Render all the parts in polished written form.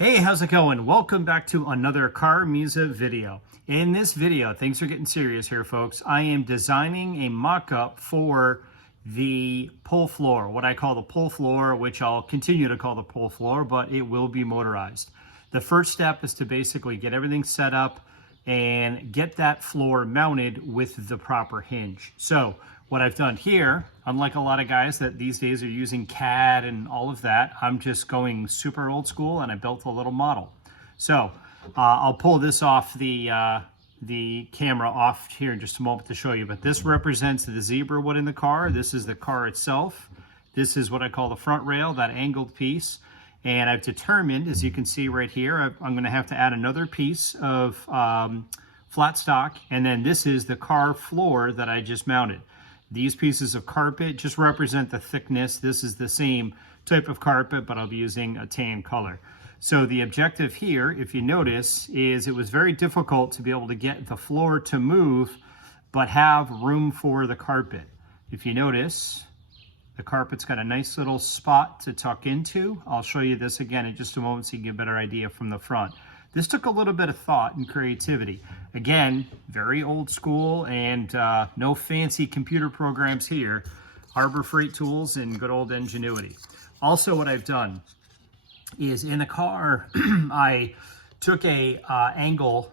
Hey, how's it going? Welcome back to another CarMiZa video. In this video, things are getting serious here, folks. I am designing a mock-up for the pull floor, what I call the pull floor, which I'll continue to call the pull floor, but it will be motorized. The first step is to basically get everything set up and get that floor mounted with the proper hinge. So what I've done here, unlike a lot of guys that these days are using CAD and all of that, I'm just going super old school and I built a little model. So I'll pull this off the camera off here in just a moment to show you, but this represents the zebra wood in the car. This is the car itself. This is what I call the front rail, that angled piece. And I've determined, as you can see right here, I'm going to have to add another piece of flat stock. And then this is the car floor that I just mounted. These pieces of carpet just represent the thickness. This is the same type of carpet, but I'll be using a tan color. So the objective here, if you notice, is it was very difficult to be able to get the floor to move, but have room for the carpet. If you notice, the carpet's got a nice little spot to tuck into. I'll show you this again in just a moment so you can get a better idea from the front. This took a little bit of thought and creativity. Again, very old school and no fancy computer programs here. Harbor Freight tools and good old ingenuity. Also, what I've done is in the car, I took a angle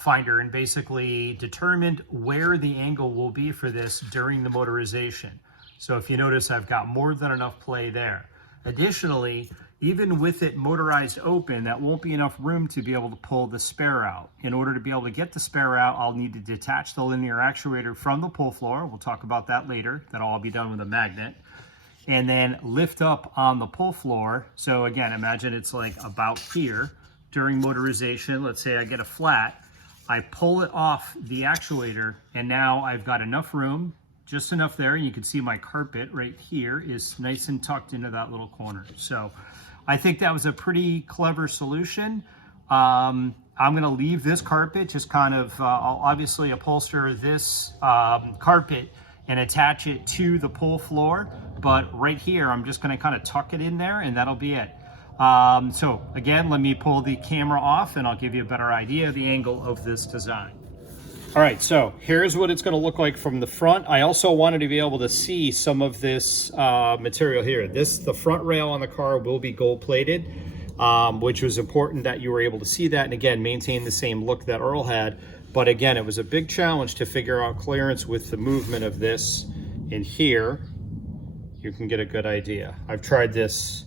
finder and basically determined where the angle will be for this during the motorization. So if you notice, I've got more than enough play there. Additionally, even with it motorized open, that won't be enough room to be able to pull the spare out. In order to be able to get the spare out, I'll need to detach the linear actuator from the pull floor. We'll talk about that later. That'll all be done with a magnet. And then lift up on the pull floor. So again, imagine it's like about here. During motorization, let's say I get a flat, I pull it off the actuator, and now I've got enough room, just enough there. You can see my carpet right here is nice and tucked into that little corner. So I think that was a pretty clever solution. I'm gonna leave this carpet, just kind of, I'll obviously upholster this carpet and attach it to the pull floor. But right here, I'm just gonna kind of tuck it in there and that'll be it. So again, let me pull the camera off and I'll give you a better idea of the angle of this design. All right, so here's what it's going to look like from the front. I also wanted to be able to see some of this material here. The front rail on the car will be gold plated, which was important that you were able to see that. And again, maintain the same look that Earl had. But again, it was a big challenge to figure out clearance with the movement of this in here. You can get a good idea. I've tried this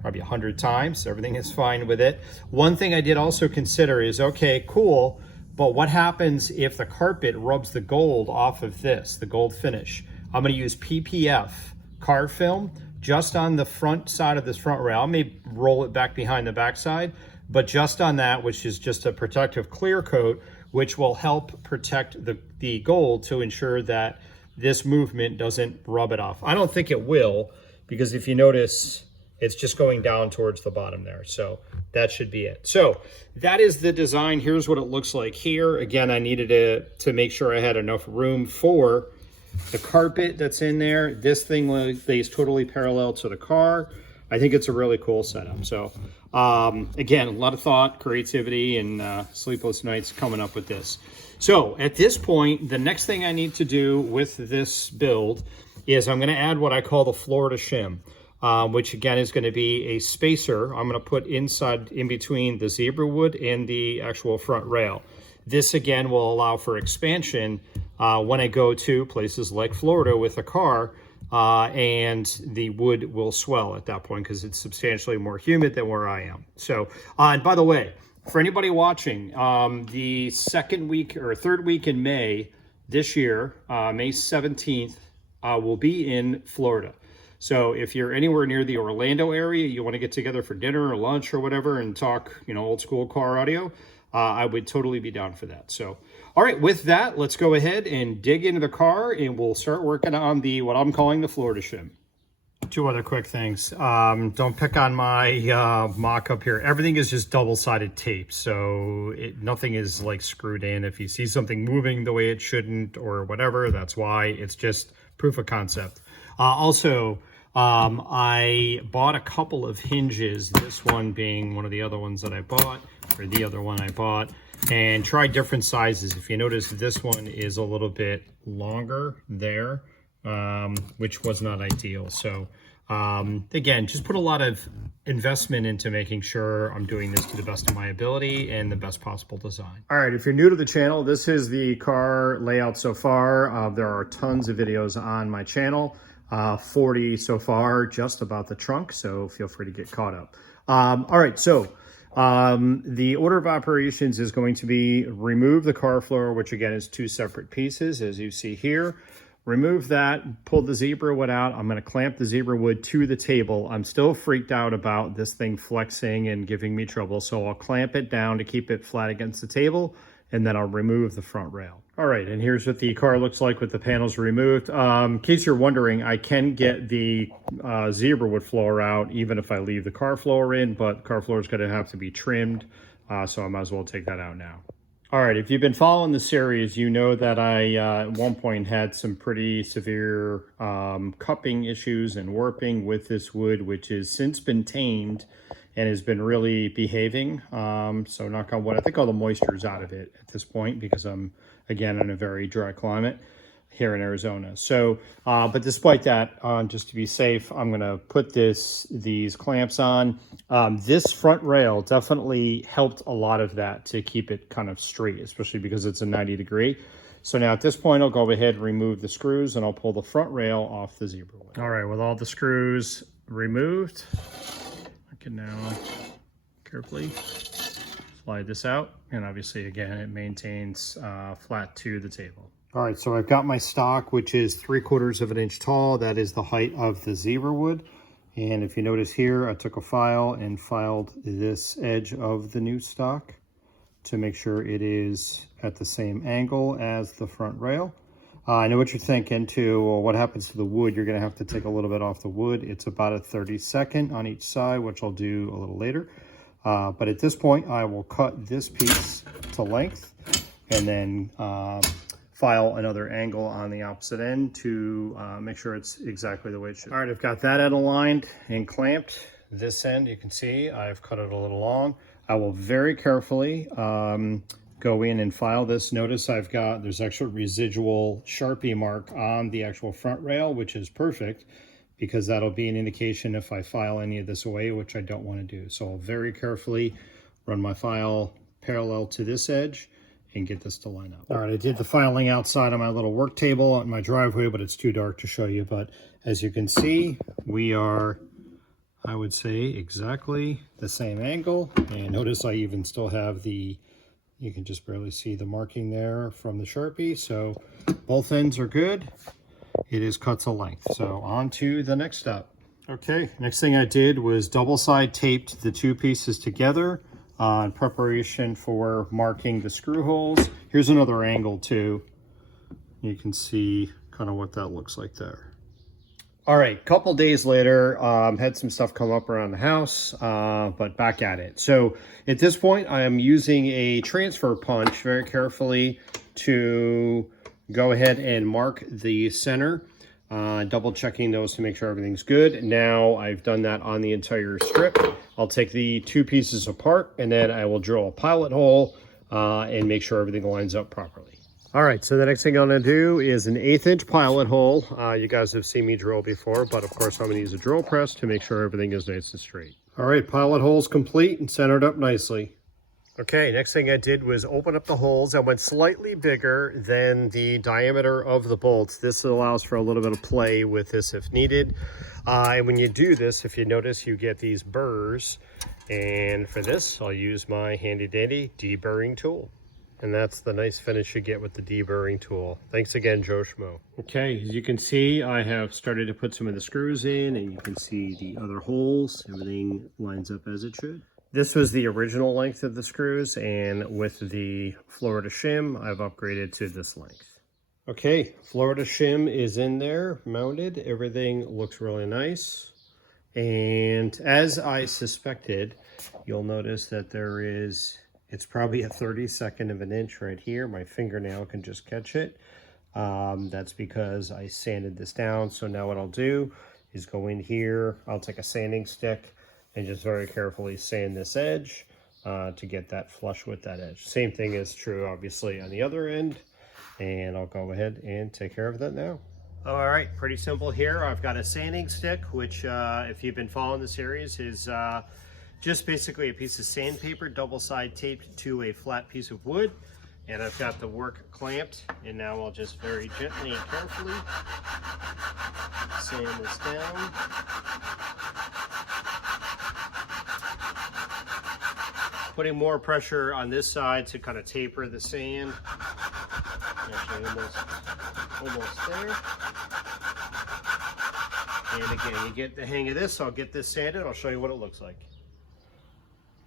probably 100 times. Everything is fine with it. One thing I did also consider is, okay, cool. But what happens if the carpet rubs the gold off of this, the gold finish? I'm going to use PPF car film just on the front side of this front rail. I may roll it back behind the backside, but just on that, which is just a protective clear coat, which will help protect the gold to ensure that this movement doesn't rub it off. I don't think it will, because if you notice, it's just going down towards the bottom there. So that should be it. So that is the design. Here's what it looks like here. Again, I needed to make sure I had enough room for the carpet that's in there. This thing lays totally parallel to the car. I think it's a really cool setup. So again, a lot of thought, creativity, and sleepless nights coming up with this. So at this point, the next thing I need to do with this build is I'm going to add what I call the Florida shim. Which again is going to be a spacer I'm going to put inside in between the zebra wood and the actual front rail. This again will allow for expansion when I go to places like Florida with a car, and the wood will swell at that point because it's substantially more humid than where I am. So, and by the way, for anybody watching, the second week or third week in May this year, May 17th, will be in Florida. So if you're anywhere near the Orlando area, you want to get together for dinner or lunch or whatever and talk, old school car audio, I would totally be down for that. So, all right, with that, let's go ahead and dig into the car and we'll start working on what I'm calling the Florida shim. Two other quick things. Don't pick on my mock-up here. Everything is just double-sided tape, so nothing is like screwed in. If you see something moving the way it shouldn't or whatever, that's why. It's just proof of concept. Also, I bought a couple of hinges, this one being one of the other ones that I bought, or the other one I bought, and tried different sizes. If you notice, this one is a little bit longer there, which was not ideal. So again, just put a lot of investment into making sure I'm doing this to the best of my ability and the best possible design. All right, if you're new to the channel, this is the car layout so far. There are tons of videos on my channel, 40 so far just about the trunk, so feel free to get caught up. All right, so the order of operations is going to be remove the car floor, which again is 2 separate pieces, as you see here. Remove that, pull the zebra wood out. I'm going to clamp the zebra wood to the table. I'm still freaked out about this thing flexing and giving me trouble, so I'll clamp it down to keep it flat against the table, and then I'll remove the front rail. All right, and here's what the car looks like with the panels removed. In case you're wondering, I can get the zebra wood floor out even if I leave the car floor in, but car floor is going to have to be trimmed, so I might as well take that out now. All right, if you've been following the series, you know that I at one point had some pretty severe cupping issues and warping with this wood, which has since been tamed and has been really behaving. So knock on wood, I think all the moisture is out of it at this point because I'm, again, in a very dry climate here in Arizona. So, but despite that, just to be safe, I'm gonna put these clamps on. This front rail definitely helped a lot of that to keep it kind of straight, especially because it's a 90-degree. So now at this point, I'll go ahead and remove the screws and I'll pull the front rail off the zebra wood. All right, with all the screws removed, I can now carefully slide this out. And obviously, again, it maintains flat to the table. All right, so I've got my stock, which is 3/4 of an inch tall. That is the height of the zebra wood. And if you notice here, I took a file and filed this edge of the new stock to make sure it is at the same angle as the front rail. I know what you're thinking too. Well, what happens to the wood? You're gonna have to take a little bit off the wood. It's about a 32nd on each side, which I'll do a little later. But at this point, I will cut this piece to length and then file another angle on the opposite end to make sure it's exactly the way it should. All right, I've got that end aligned and clamped. This end, you can see I've cut it a little long. I will very carefully go in and file this. Notice there's actual residual Sharpie mark on the actual front rail, which is perfect because that'll be an indication if I file any of this away, which I don't want to do. So I'll very carefully run my file parallel to this edge and get this to line up. All right, I did the filing outside on my little work table on my driveway, but it's too dark to show you. But as you can see, we are, I would say, exactly the same angle. And notice I even still have you can just barely see the marking there from the Sharpie. So both ends are good. It is cut to length. So on to the next step. Okay, next thing I did was double side taped the 2 pieces together in preparation for marking the screw holes. Here's another angle too. You can see kind of what that looks like there. All right, couple days later, had some stuff come up around the house, but back at it. So at this point, I am using a transfer punch very carefully to go ahead and mark the center, double checking those to make sure everything's good. Now I've done that on the entire strip. I'll take the 2 pieces apart and then I will drill a pilot hole and make sure everything lines up properly. All right, so the next thing I'm gonna do is an 1/8 inch pilot hole. You guys have seen me drill before, but of course I'm gonna use a drill press to make sure everything is nice and straight. All right, pilot hole's complete and centered up nicely. Okay, next thing I did was open up the holes. I went slightly bigger than the diameter of the bolts. This allows for a little bit of play with this if needed. And when you do this, if you notice, you get these burrs. And for this, I'll use my handy dandy deburring tool. And that's the nice finish you get with the deburring tool. Thanks again, Joe Schmo. Okay, as you can see, I have started to put some of the screws in, and you can see the other holes. Everything lines up as it should. This was the original length of the screws, and with the Florida shim, I've upgraded to this length. Okay, Florida shim is in there, mounted. Everything looks really nice. And as I suspected, you'll notice that it's probably a 32nd of an inch right here. My fingernail can just catch it. That's because I sanded this down. So now what I'll do is go in here. I'll take a sanding stick and just very carefully sand this edge to get that flush with that edge. Same thing is true, obviously, on the other end. And I'll go ahead and take care of that now. All right, pretty simple here. I've got a sanding stick, which if you've been following the series is just basically a piece of sandpaper, double side taped to a flat piece of wood. And I've got the work clamped, and now I'll just very gently and carefully sand this down. Putting more pressure on this side to kind of taper the sand. Actually, almost there. And again, you get the hang of this. I'll get this sanded. I'll show you what it looks like.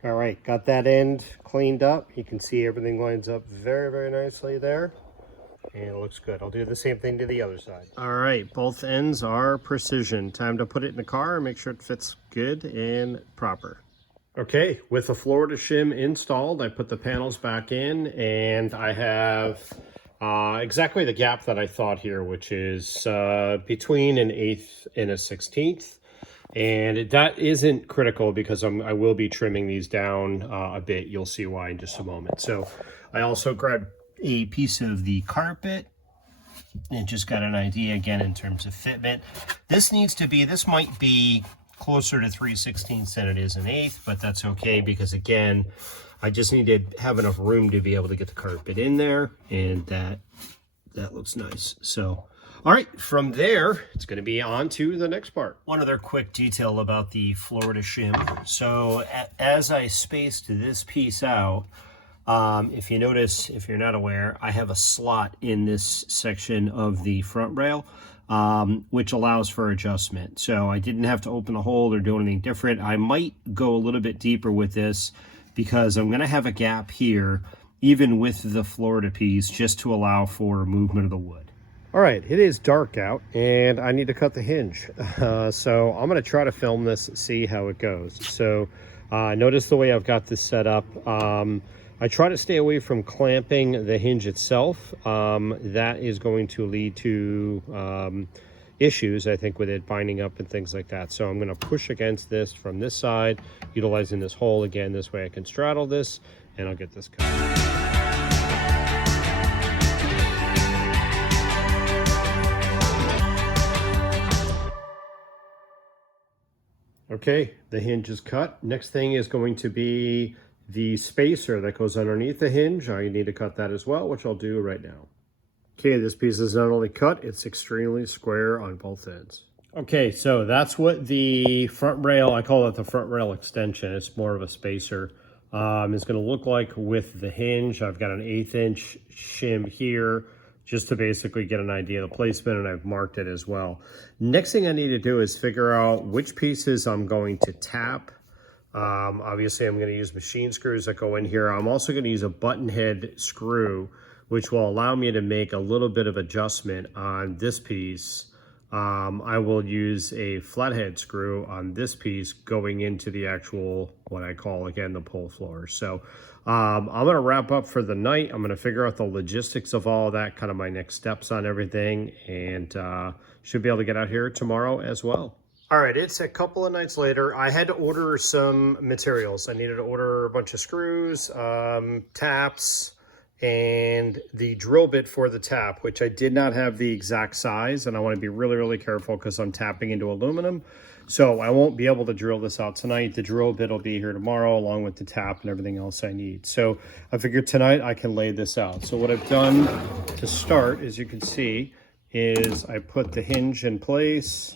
All right, got that end cleaned up. You can see everything lines up very, very nicely there. And it looks good. I'll do the same thing to the other side. All right, both ends are precision. Time to put it in the car and make sure it fits good and proper. Okay, with the Florida shim installed, I put the panels back in, and I have exactly the gap that I thought here, which is between an 1/8 and a 1/16. And that isn't critical because I will be trimming these down a bit. You'll see why in just a moment. So I also grabbed a piece of the carpet and just got an idea again in terms of fitment. This might be closer to 3/16 than it is an 1/8, but that's okay because again, I just need to have enough room to be able to get the carpet in there, and that looks nice. So all right, from there, it's going to be on to the next part. One other quick detail about the Florida shim. So as I spaced this piece out, if you notice, if you're not aware, I have a slot in this section of the front rail, which allows for adjustment. So I didn't have to open a hole or do anything different. I might go a little bit deeper with this because I'm going to have a gap here, even with the Florida piece, just to allow for movement of the wood. All right, it is dark out and I need to cut the hinge. So I'm going to try to film this, see how it goes. So notice the way I've got this set up. I try to stay away from clamping the hinge itself. That is going to lead to issues, I think, with it binding up and things like that. So I'm going to push against this from this side, utilizing this hole again. This way I can straddle this and I'll get this cut. Okay, the hinge is cut. Next thing is going to be the spacer that goes underneath the hinge. I need to cut that as well, which I'll do right now. Okay, this piece is not only cut, it's extremely square on both ends. Okay, so that's what the front rail, I call it the front rail extension. It's more of a spacer. It's going to look like with the hinge. I've got an 1/8 inch shim here, just to basically get an idea of the placement, and I've marked it as well. Next thing I need to do is figure out which pieces I'm going to tap. Obviously, I'm going to use machine screws that go in here. I'm also going to use a button head screw, which will allow me to make a little bit of adjustment on this piece. I will use a flathead screw on this piece going into the actual, what I call, again, the pull floor. So I'm going to wrap up for the night. I'm going to figure out the logistics of all of that, kind of my next steps on everything, and should be able to get out here tomorrow as well. All right, it's a couple of nights later. I had to order some materials. I needed to order a bunch of screws, taps, and the drill bit for the tap, which I did not have the exact size, and I want to be really, really careful because I'm tapping into aluminum. So I won't be able to drill this out tonight. The drill bit will be here tomorrow along with the tap and everything else I need. So I figured tonight I can lay this out. So what I've done to start, as you can see, is I put the hinge in place.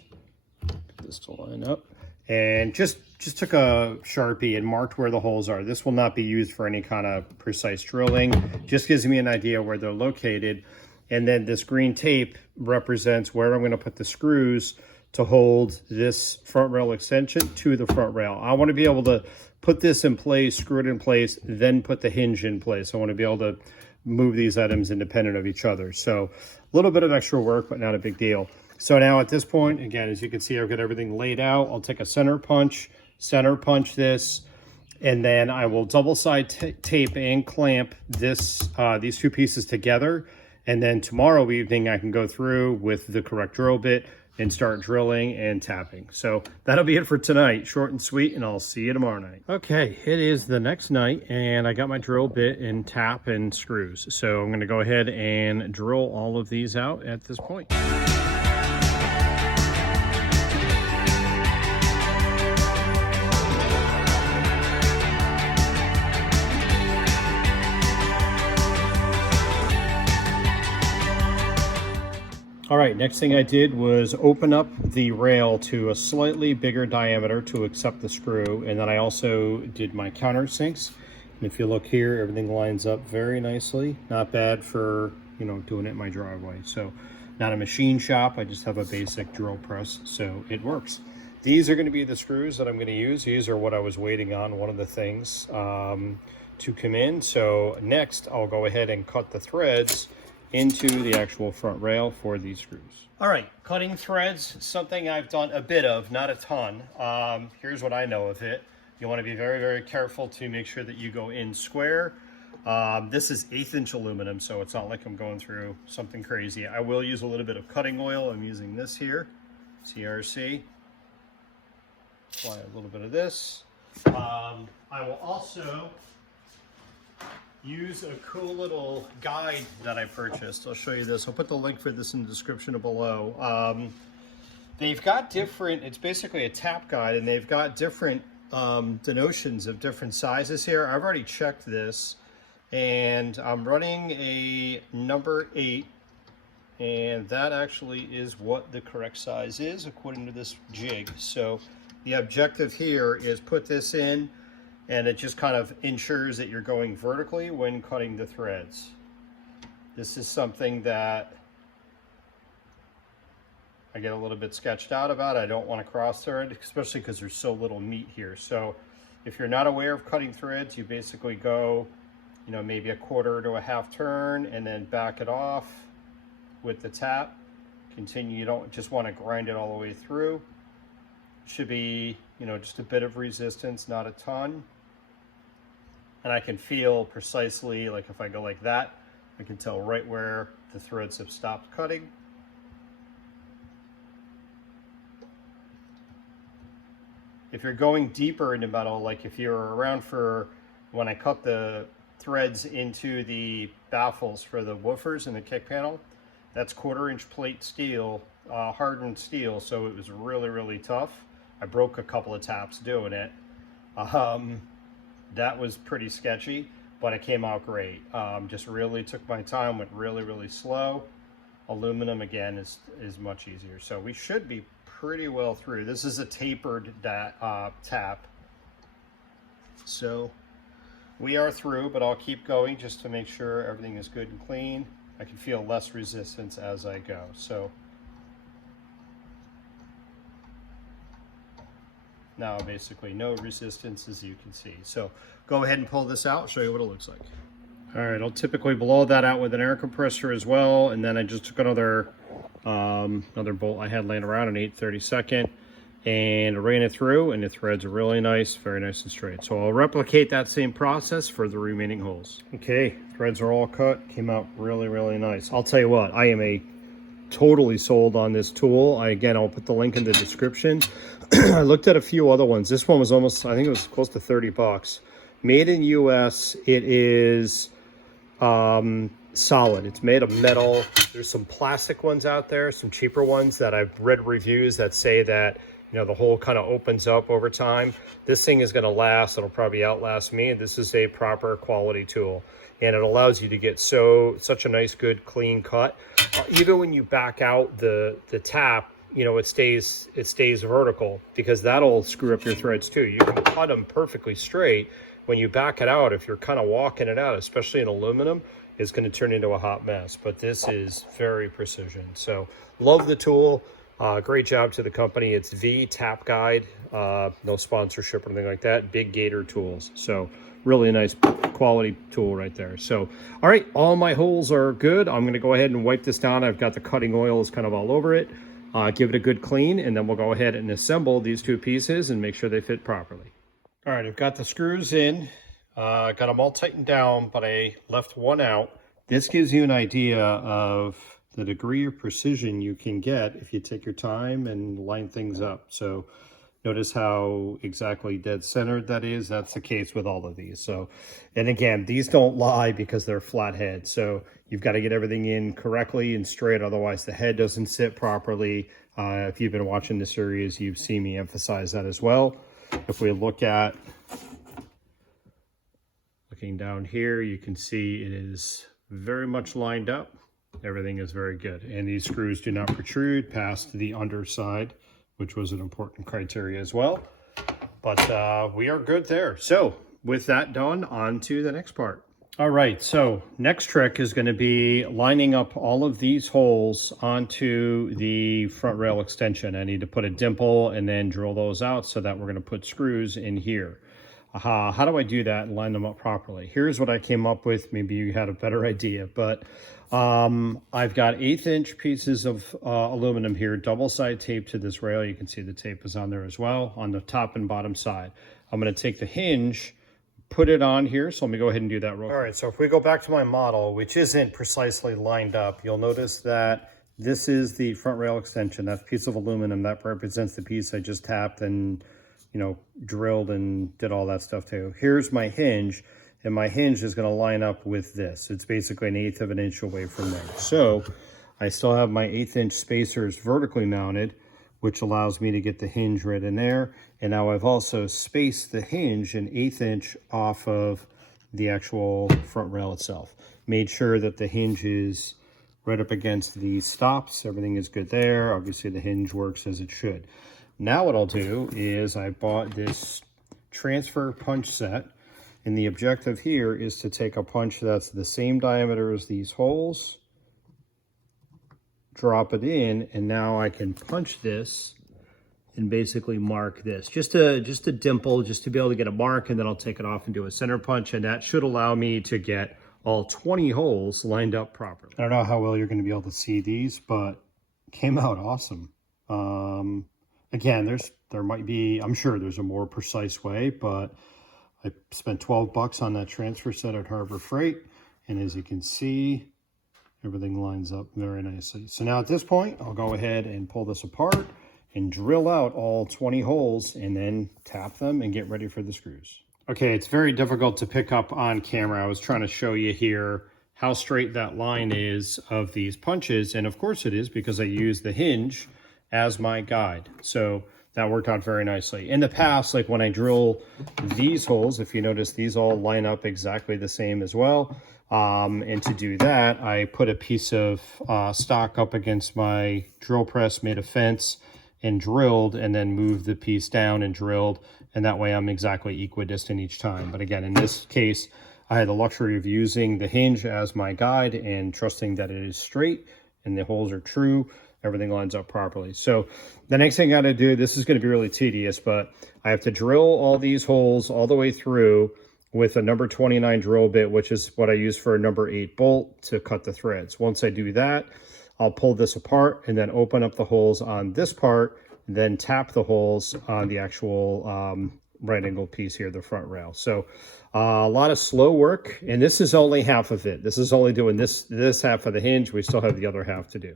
Get this to line up. And just took a Sharpie and marked where the holes are. This will not be used for any kind of precise drilling. Just gives me an idea where they're located. And then this green tape represents where I'm going to put the screws to hold this front rail extension to the front rail. I want to be able to put this in place, screw it in place, then put the hinge in place. I want to be able to move these items independent of each other. So a little bit of extra work, but not a big deal. So now at this point, again, as you can see, I've got everything laid out. I'll take a center punch this, and then I will double side tape and clamp this these two pieces together. And then tomorrow evening, I can go through with the correct drill bit and start drilling and tapping. So that'll be it for tonight. Short and sweet, and I'll see you tomorrow night. Okay, it is the next night, and I got my drill bit and tap and screws. So I'm going to go ahead and drill all of these out at this point. All right, next thing I did was open up the rail to a slightly bigger diameter to accept the screw, and then I also did my countersinks. And if you look here, everything lines up very nicely. Not bad for, you know, doing it in my driveway. So not a machine shop, I just have a basic drill press, so it works. These are going to be the screws that I'm going to use. These are what I was waiting on, one of the things to come in. So next I'll go ahead and cut the threads into the actual front rail for these screws. All right, cutting threads, something I've done a bit of, not a ton. Here's what I know of it. You want to be very, very careful to make sure that you go in square. This is 1/8 inch aluminum, so it's not like I'm going through something crazy. I will use a little bit of cutting oil. I'm using this here, CRC. Apply a little bit of this. I will also use a cool little guide that I purchased. I'll show you this. I'll put the link for this in the description below. They've got different, it's basically a tap guide, and they've got different denotions of different sizes here. I've already checked this, and I'm running a number 8, and that actually is what the correct size is according to this jig. So the objective here is put this in, and it just kind of ensures that you're going vertically when cutting the threads. This is something that I get a little bit sketched out about. I don't want to cross thread, especially because there's so little meat here. So if you're not aware of cutting threads, you basically go, you know, maybe 1/4 to 1/2 turn, and then back it off with the tap. Continue, you don't just want to grind it all the way through. Should be, you know, just a bit of resistance, not a ton. And I can feel precisely, like if I go like that, I can tell right where the threads have stopped cutting. If you're going deeper into metal, like if you're around for when I cut the threads into the baffles for the woofers and the kick panel, that's 1/4 inch plate steel, hardened steel, so it was really, really tough. I broke a couple of taps doing it. That was pretty sketchy, but it came out great. Just really took my time, went really, really slow. Aluminum, again, is much easier. So we should be pretty well through. This is a tapered tap. So we are through, but I'll keep going just to make sure everything is good and clean. I can feel less resistance as I go. So now basically no resistance, as you can see. So go ahead and pull this out, show you what it looks like. All right, I'll typically blow that out with an air compressor as well, and then I just took another bolt I had laying around, an 8/32, and ran it through, and the threads are really nice, very nice and straight. So I'll replicate that same process for the remaining holes. Okay, threads are all cut, came out really, really nice. I'll tell you what, I am totally sold on this tool. Again, I'll put the link in the description. I looked at a few other ones. This one was almost, I think it was close to 30 bucks. Made in US. It is solid. It's made of metal. There's some plastic ones out there, some cheaper ones that I've read reviews that say that, you know, the hole kind of opens up over time. This thing is going to last. It'll probably outlast me. This is a proper quality tool, and it allows you to get such a nice, good, clean cut. Even when you back out the tap, you know, it stays vertical, because that'll screw up your threads too. You can cut them perfectly straight. When you back it out, if you're kind of walking it out, especially in aluminum, it's going to turn into a hot mess. But this is very precision. So love the tool. Great job to the company. It's V Tap Guide. No sponsorship or anything like that. Big Gator Tools. So really nice quality tool right there. So, all right, all my holes are good. I'm going to go ahead and wipe this down. I've got the cutting oil is kind of all over it. Give it a good clean, and then we'll go ahead and assemble these two pieces and make sure they fit properly. All right, I've got the screws in. Got them all tightened down, but I left one out. This gives you an idea of the degree of precision you can get if you take your time and line things up. So notice how exactly dead centered that is. That's the case with all of these. So, and again, these don't lie because they're flat head. So you've got to get everything in correctly and straight. Otherwise the head doesn't sit properly. If you've been watching the series, you've seen me emphasize that as well. If we looking down here, you can see it is very much lined up. Everything is very good. And these screws do not protrude past the underside, which was an important criteria as well. But we are good there. So with that done, on to the next part. All right, so next trick is going to be lining up all of these holes onto the front rail extension. I need to put a dimple and then drill those out so that we're going to put screws in here. How do I do that and line them up properly? Here's what I came up with. Maybe you had a better idea, but I've got 1/8 inch pieces of aluminum here, double side tape to this rail. You can see the tape is on there as well on the top and bottom side. I'm going to take the hinge, put it on here. So let me go ahead and do that real quick. All right, so if we go back to my model, which isn't precisely lined up, you'll notice that this is the front rail extension. That piece of aluminum, that represents the piece I just tapped and, you know, drilled and did all that stuff too. Here's my hinge, and my hinge is going to line up with this. It's basically 1/8 of an inch away from there. So I still have my 1/8 inch spacers vertically mounted, which allows me to get the hinge right in there. And now I've also spaced the hinge 1/8 inch off of the actual front rail itself. Made sure that the hinge is right up against the stops. Everything is good there. Obviously the hinge works as it should. Now what I'll do is I bought this transfer punch set, and the objective here is to take a punch that's the same diameter as these holes, drop it in, and now I can punch this and basically mark this. Just a dimple, just to be able to get a mark, and then I'll take it off and do a center punch, and that should allow me to get all 20 holes lined up properly. I don't know how well you're going to be able to see these, but came out awesome. Again, there might be, I'm sure there's a more precise way, but I spent 12 bucks on that transfer set at Harbor Freight, and as you can see, everything lines up very nicely. So now at this point, I'll go ahead and pull this apart and drill out all 20 holes and then tap them and get ready for the screws. Okay, it's very difficult to pick up on camera. I was trying to show you here how straight that line is of these punches, and of course it is because I use the hinge as my guide. So that worked out very nicely. In the past, like when I drill these holes, if you notice, these all line up exactly the same as well. And to do that, I put a piece of stock up against my drill press, made a fence, and drilled, and then moved the piece down and drilled. And that way I'm exactly equidistant each time. But again, in this case, I had the luxury of using the hinge as my guide and trusting that it is straight and the holes are true. Everything lines up properly. So the next thing I got to do, this is going to be really tedious, but I have to drill all these holes all the way through with a number 29 drill bit, which is what I use for a number 8 bolt to cut the threads. Once I do that, I'll pull this apart and then open up the holes on this part, then tap the holes on the actual right angle piece here, the front rail. So a lot of slow work, and this is only half of it. This is only doing this half of the hinge. We still have the other half to do.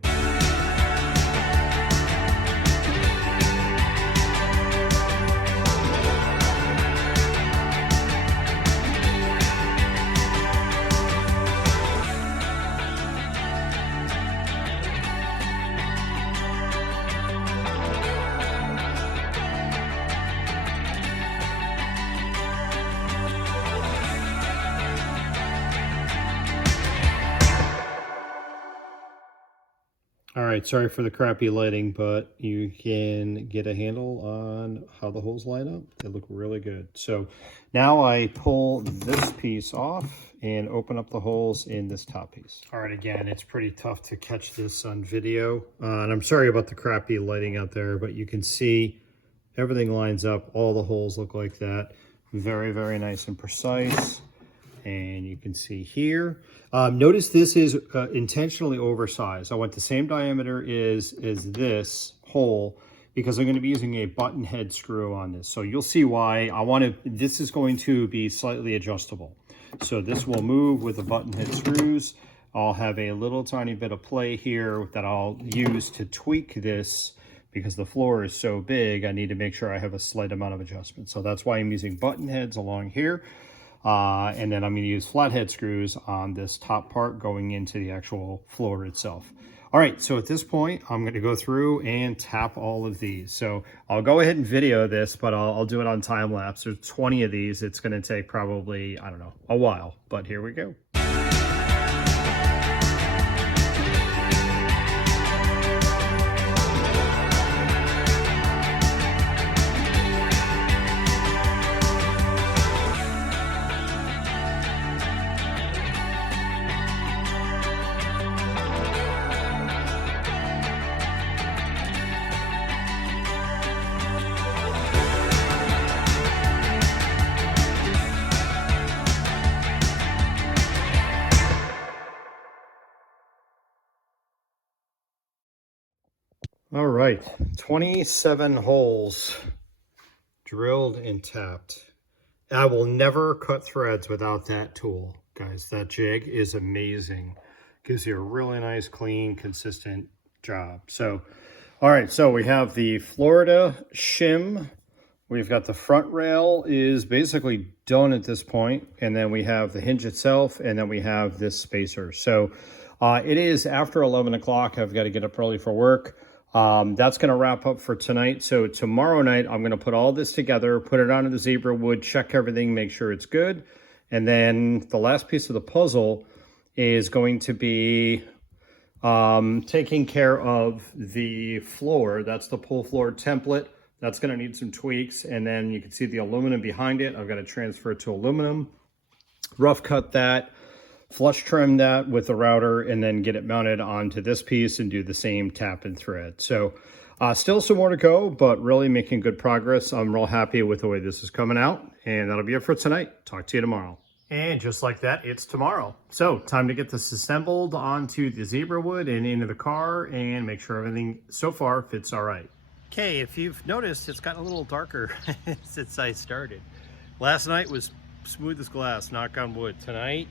All right, sorry for the crappy lighting, but you can get a handle on how the holes line up. They look really good. So now I pull this piece off and open up the holes in this top piece. All right, again, it's pretty tough to catch this on video. And I'm sorry about the crappy lighting out there, but you can see everything lines up. All the holes look like that. Very, very nice and precise. And you can see here. Notice this is intentionally oversized. I want the same diameter as this hole because I'm going to be using a button head screw on this. So you'll see why this is going to be slightly adjustable. So this will move with the button head screws. I'll have a little tiny bit of play here that I'll use to tweak this. Because the floor is so big, I need to make sure I have a slight amount of adjustment. So that's why I'm using button heads along here. And then I'm going to use flathead screws on this top part going into the actual floor itself. All right, so at this point, I'm going to go through and tap all of these. So I'll go ahead and video this, but I'll do it on time lapse. There's 20 of these. It's going to take probably, I don't know, a while, but here we go. All right, 27 holes drilled and tapped. I will never cut threads without that tool, guys. That jig is amazing. Gives you a really nice, clean, consistent job. So, all right, so we have the Florida shim. We've got the front rail is basically done at this point, and then we have the hinge itself, and then we have this spacer. So it is after 11 o'clock. I've got to get up early for work. That's going to wrap up for tonight. So tomorrow night, I'm going to put all this together, put it onto the zebra wood, check everything, make sure it's good. And then the last piece of the puzzle is going to be taking care of the floor. That's the pull floor template. That's going to need some tweaks. And then you can see the aluminum behind it. I've got to transfer it to aluminum, rough cut that, flush trim that with the router, and then get it mounted onto this piece and do the same tap and thread. So still some more to go, but really making good progress. I'm real happy with the way this is coming out, and that'll be it for tonight. Talk to you tomorrow. And just like that, it's tomorrow. So time to get this assembled onto the zebra wood and into the car and make sure everything so far fits all right. Okay, if you've noticed, it's gotten a little darker since I started. Last night was smooth as glass, knock on wood. Tonight,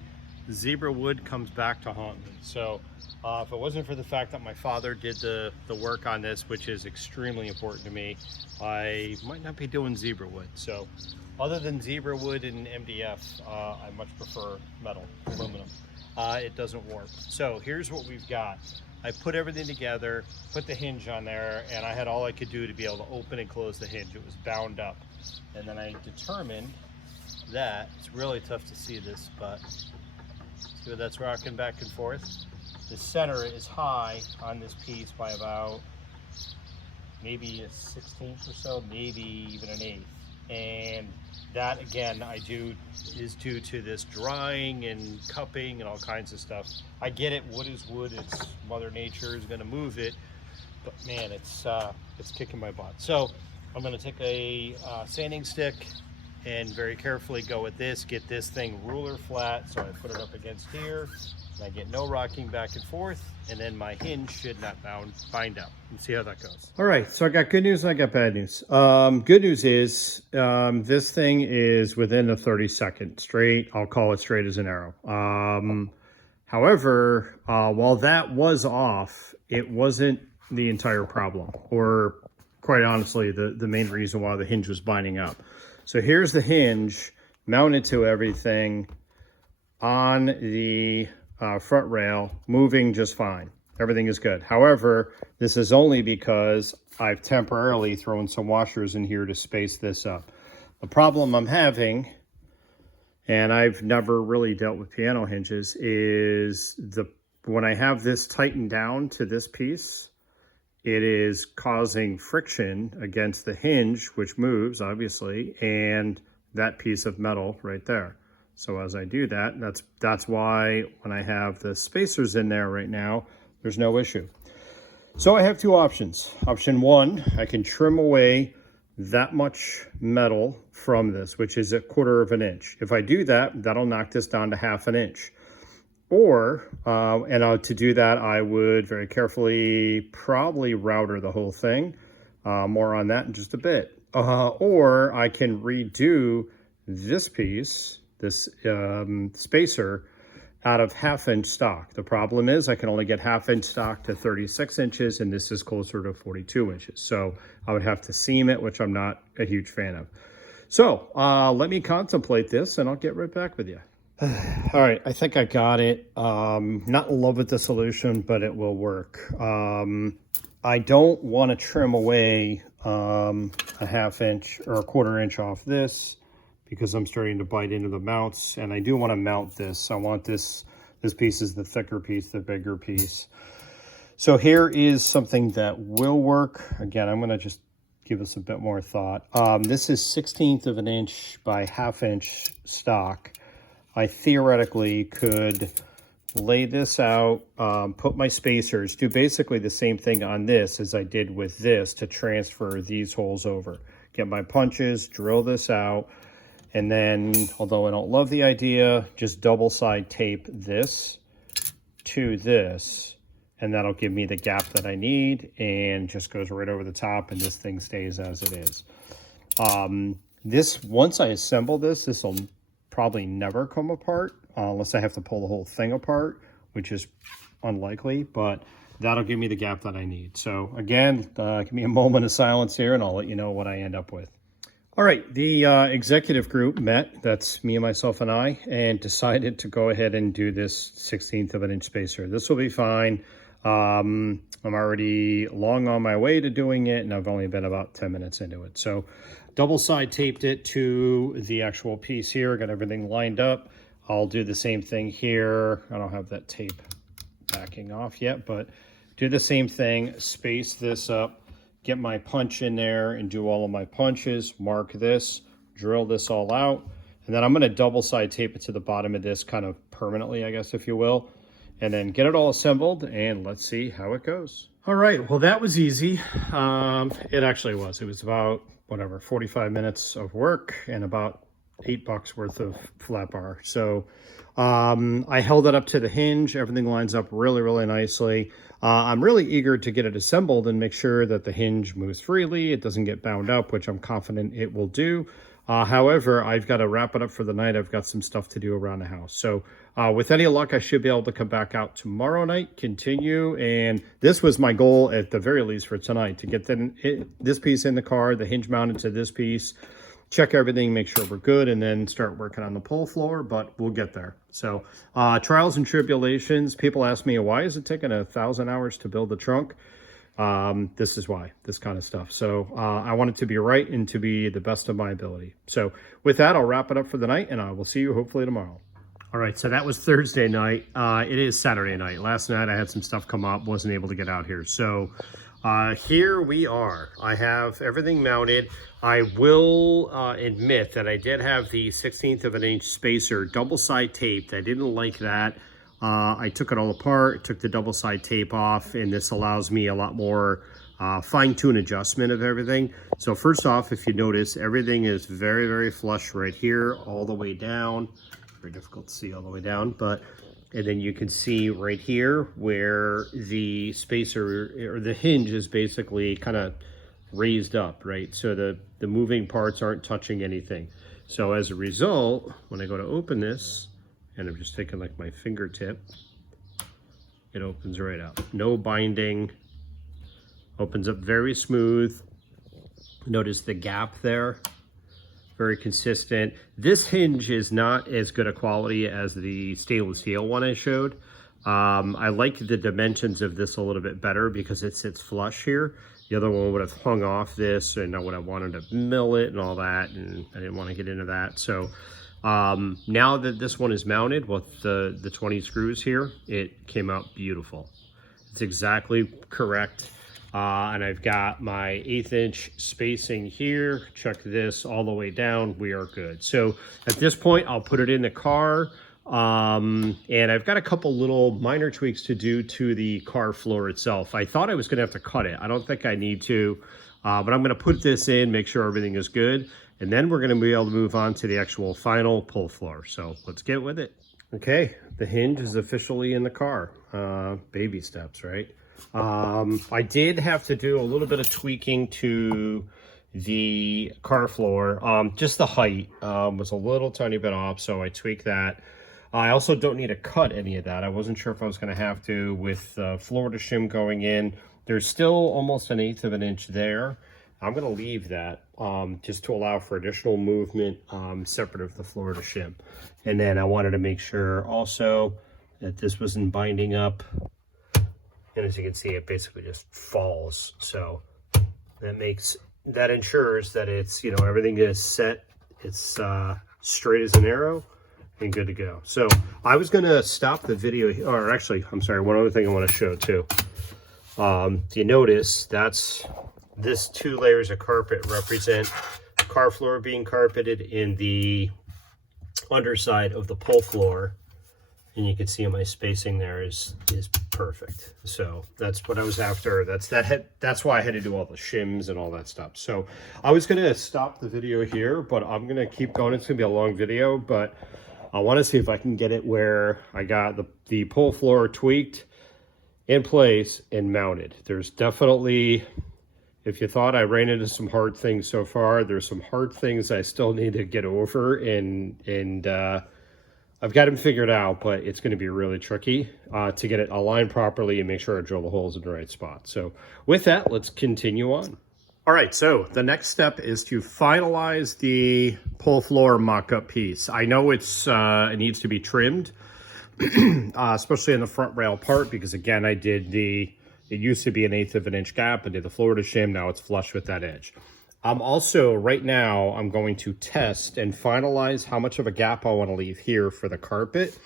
the zebra wood comes back to haunt me. So if it wasn't for the fact that my father did the work on this, which is extremely important to me, I might not be doing zebra wood. So other than zebra wood and MDF, I much prefer metal, aluminum. It doesn't warp. So here's what we've got. I put everything together, put the hinge on there, and I had all I could do to be able to open and close the hinge. It was bound up. And then I determined that, it's really tough to see this, but see where that's rocking back and forth? The center is high on this piece by about maybe a 16th or so, maybe even an 1/8. And that, again, is due to this drying and cupping and all kinds of stuff. I get it, wood is wood, it's Mother Nature is gonna move it, but man, it's kicking my butt. So I'm gonna take a sanding stick and very carefully go with this, get this thing ruler flat. So I put it up against here, and I get no rocking back and forth, and then my hinge should not bind up. And see how that goes. All right, so I got good news and I got bad news. Good news is this thing is within a 30-second straight. I'll call it straight as an arrow. However, while that was off, it wasn't the entire problem, or quite honestly, the main reason why the hinge was binding up. So here's the hinge mounted to everything on the front rail, moving just fine. Everything is good. However, this is only because I've temporarily thrown some washers in here to space this up. The problem I'm having, and I've never really dealt with piano hinges, is when I have this tightened down to this piece, it is causing friction against the hinge, which moves, obviously, and that piece of metal right there. So as I do that, that's why when I have the spacers in there right now, there's no issue. So I have two options. Option one, I can trim away that much metal from this, which is 1/4 of an inch. If I do that, that'll knock this down to 1/2 inch. Or, to do that, I would very carefully probably router the whole thing. More on that in just a bit. Or I can redo this piece, this spacer, out of 1/2 inch stock. The problem is I can only get 1/2 inch stock to 36 inches, and this is closer to 42 inches. So I would have to seam it, which I'm not a huge fan of. So let me contemplate this and I'll get right back with you. All right, I think I got it. Not in love with the solution, but it will work. I don't want to trim away a 1/2 inch or a 1/4 inch off this, because I'm starting to bite into the mounts, and I do want to mount this. I want this piece is the thicker piece, the bigger piece. So here is something that will work. Again, I'm going to just give us a bit more thought. This is 1/16 of an inch by 1/2 inch stock. I theoretically could lay this out, put my spacers, do basically the same thing on this as I did with this to transfer these holes over. Get my punches, drill this out, and then, although I don't love the idea, just double side tape this to this, and that'll give me the gap that I need, and just goes right over the top, and this thing stays as it is. Once I assemble this will probably never come apart, unless I have to pull the whole thing apart, which is unlikely, but that'll give me the gap that I need. So again, give me a moment of silence here and I'll let you know what I end up with. All right, the executive group met, that's me and myself and I, and decided to go ahead and do this 1/16 of an inch spacer. This will be fine. I'm already long on my way to doing it, and I've only been about 10 minutes into it. So double side taped it to the actual piece here, got everything lined up. I'll do the same thing here. I don't have that tape backing off yet, but do the same thing, space this up, get my punch in there and do all of my punches, mark this, drill this all out, and then I'm going to double side tape it to the bottom of this kind of permanently, I guess, if you will, and then get it all assembled, and let's see how it goes. All right, well, that was easy. It actually was. It was about, whatever, 45 minutes of work and about $8 worth of flat bar. So I held it up to the hinge. Everything lines up really, really nicely. I'm really eager to get it assembled and make sure that the hinge moves freely. It doesn't get bound up, which I'm confident it will do. However, I've got to wrap it up for the night. I've got some stuff to do around the house. So with any luck, I should be able to come back out tomorrow night, continue. And this was my goal at the very least for tonight, to get this piece in the car, the hinge mounted to this piece, check everything, make sure we're good, and then start working on the pull floor, but we'll get there. So trials and tribulations. People ask me, why is it taking 1,000 hours to build the trunk? This is why, this kind of stuff. So I want it to be right and to be the best of my ability. So with that, I'll wrap it up for the night, and I will see you hopefully tomorrow. All right, so that was Thursday night. It is Saturday night. Last night I had some stuff come up, wasn't able to get out here. So here we are. I have everything mounted. I will admit that I did have the 1/16 of an inch spacer double side taped. I didn't like that. I took it all apart, took the double side tape off, and this allows me a lot more fine-tune adjustment of everything. So first off, if you notice, everything is very, very flush right here, all the way down. Very difficult to see all the way down, but and then you can see right here where the spacer or the hinge is basically kind of raised up, right? So the moving parts aren't touching anything. So as a result, when I go to open this, and I'm just taking like my fingertip, it opens right up. No binding, opens up very smooth. Notice the gap there, very consistent. This hinge is not as good a quality as the stainless steel one I showed. I like the dimensions of this a little bit better because it sits flush here. The other one would have hung off this, and I would have wanted to mill it and all that, and I didn't want to get into that. So now that this one is mounted with the 20 screws here, it came out beautiful. It's exactly correct. And I've got my 1/8 inch spacing here. Check this all the way down. We are good. So at this point, I'll put it in the car. And I've got a couple little minor tweaks to do to the car floor itself. I thought I was going to have to cut it. I don't think I need to, but I'm going to put this in, make sure everything is good. And then we're going to be able to move on to the actual final pull floor. So let's get with it. Okay, the hinge is officially in the car. Baby steps, right? I did have to do a little bit of tweaking to the car floor. Just the height was a little tiny bit off, so I tweaked that. I also don't need to cut any of that. I wasn't sure if I was going to have to with Florida shim going in. There's still almost 1/8 of an inch there. I'm going to leave that just to allow for additional movement separate of the Florida shim. And then I wanted to make sure also that this wasn't binding up. And as you can see, it basically just falls. So that ensures that it's, you know, everything is set. It's straight as an arrow and good to go. So I was going to stop the video, or actually, I'm sorry, one other thing I want to show too. You notice this 2 layers of carpet represent the car floor being carpeted in the underside of the pull floor. And you can see my spacing there is perfect. So that's what I was after. That's why I had to do all the shims and all that stuff. So I was gonna stop the video here, but I'm gonna keep going. It's gonna be a long video, but I want to see if I can get it where I got the pull floor tweaked, in place, and mounted. There's definitely, if you thought I ran into some hard things so far, there's some hard things I still need to get over, and I've got them figured out, but it's going to be really tricky to get it aligned properly and make sure I drill the holes in the right spot. So with that, let's continue on. All right, so the next step is to finalize the pull floor mock-up piece. I know it needs to be trimmed, especially in the front rail part, because again, it used to be 1/8 of an inch gap. I did the Florida shim, now it's flush with that edge. Also, right now, I'm going to test and finalize how much of a gap I want to leave here for the carpet.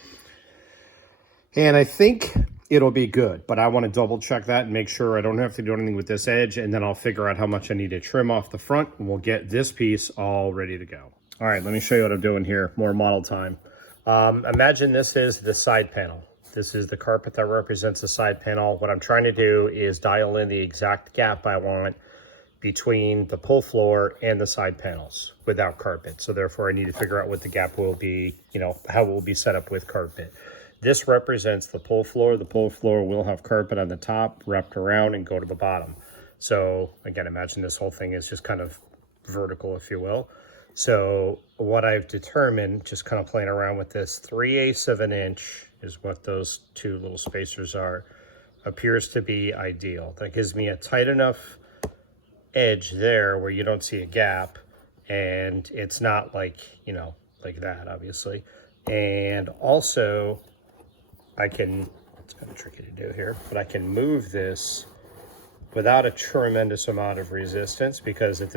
And I think it'll be good, but I want to double check that and make sure I don't have to do anything with this edge, and then I'll figure out how much I need to trim off the front, and we'll get this piece all ready to go. All right, let me show you what I'm doing here, more model time. Imagine this is the side panel. This is the carpet that represents the side panel. What I'm trying to do is dial in the exact gap I want between the pull floor and the side panels without carpet. So therefore I need to figure out what the gap will be, you know, how it will be set up with carpet. This represents the pull floor. The pull floor will have carpet on the top, wrapped around, and go to the bottom. So again, imagine this whole thing is just kind of vertical, if you will. So what I've determined, just kind of playing around with this, 3/8 of an inch is what those 2 little spacers are, appears to be ideal. That gives me a tight enough edge there where you don't see a gap, and it's not like, you know, like that, obviously. And also it's kind of tricky to do here, but I can move this without a tremendous amount of resistance, because at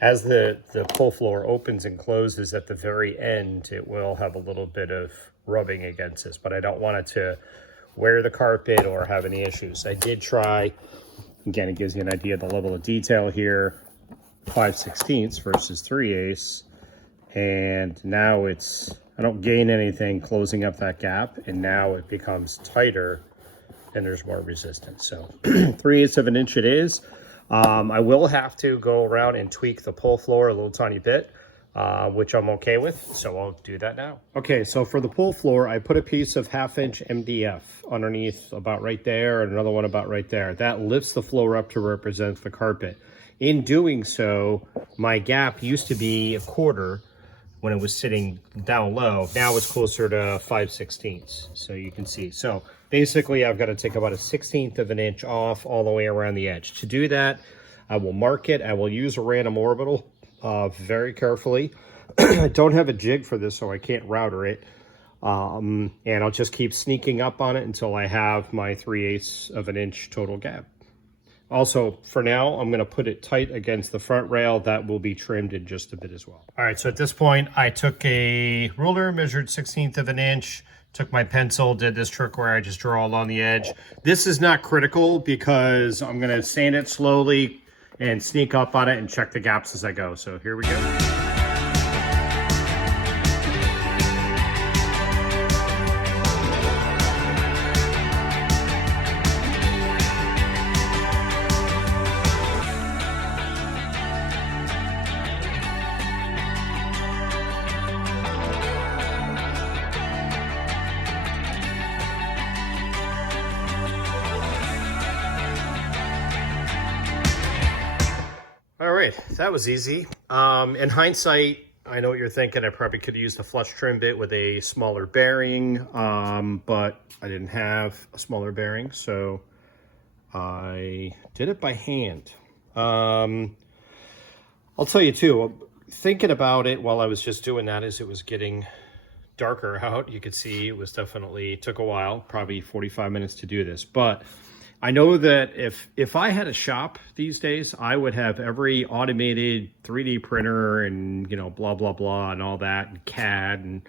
as the pull floor opens and closes at the very end, it will have a little bit of rubbing against this, but I don't want it to wear the carpet or have any issues. I did try, again, it gives you an idea of the level of detail here, 5/16 versus 3/8, and now I don't gain anything closing up that gap, and now it becomes tighter and there's more resistance. So 3/8 of an inch it is. I will have to go around and tweak the pull floor a little tiny bit, which I'm okay with, so I'll do that now. Okay, so for the pull floor, I put a piece of 1/2 inch MDF underneath about right there, and another one about right there. That lifts the floor up to represent the carpet. In doing so, my gap used to be 1/4 when it was sitting down low. Now it's closer to 5/16, so you can see. So basically, I've got to take about a 1/16 of an inch off all the way around the edge. To do that, I will mark it. I will use a random orbital very carefully. I don't have a jig for this, so I can't router it. And I'll just keep sneaking up on it until I have my 3/8 of an inch total gap. Also, for now, I'm going to put it tight against the front rail. That will be trimmed in just a bit as well. All right, so at this point, I took a ruler, measured 1/16 of an inch, took my pencil, did this trick where I just draw along the edge. This is not critical because I'm going to sand it slowly and sneak up on it and check the gaps as I go. So here we go. All right, that was easy. In hindsight, I know what you're thinking. I probably could have used a flush trim bit with a smaller bearing, but I didn't have a smaller bearing, so I did it by hand. I'll tell you too, thinking about it while I was just doing that, as it was getting darker out, you could see it was definitely took a while, probably 45 minutes to do this. But I know that if I had a shop these days, I would have every automated 3D printer and, you know, blah, blah, blah, and all that, and CAD and